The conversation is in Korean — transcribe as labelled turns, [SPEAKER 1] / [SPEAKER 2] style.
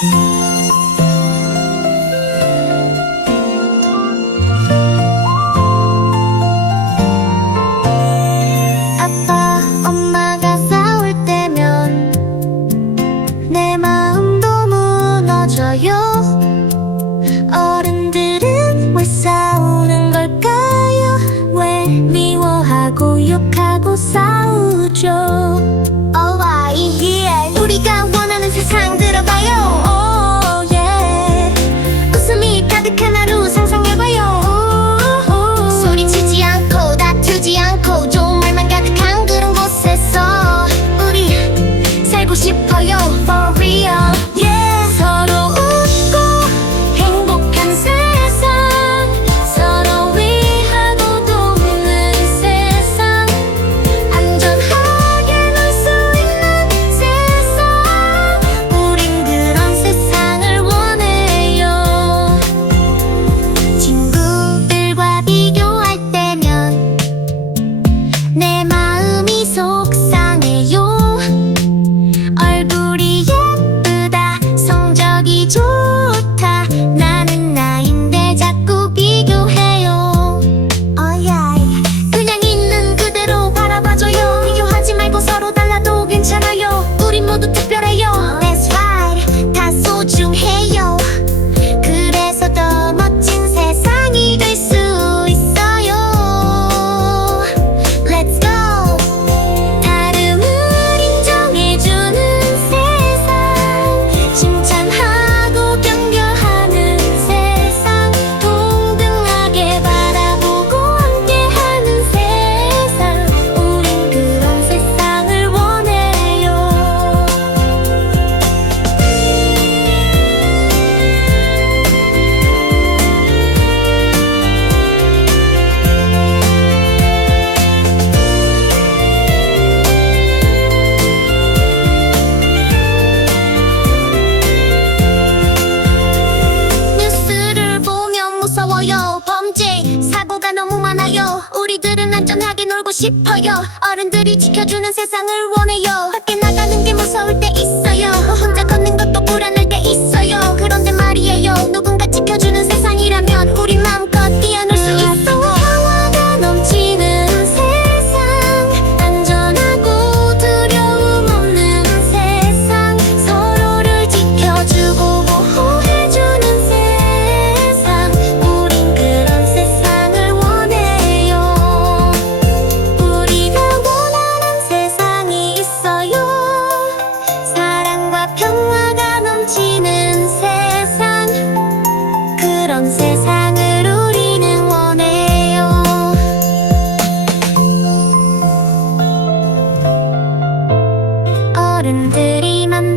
[SPEAKER 1] 嗯。 우리들은 안전하게 놀고 싶어요. 어른들이 지켜주는 세상을 원해요. 어른들이 만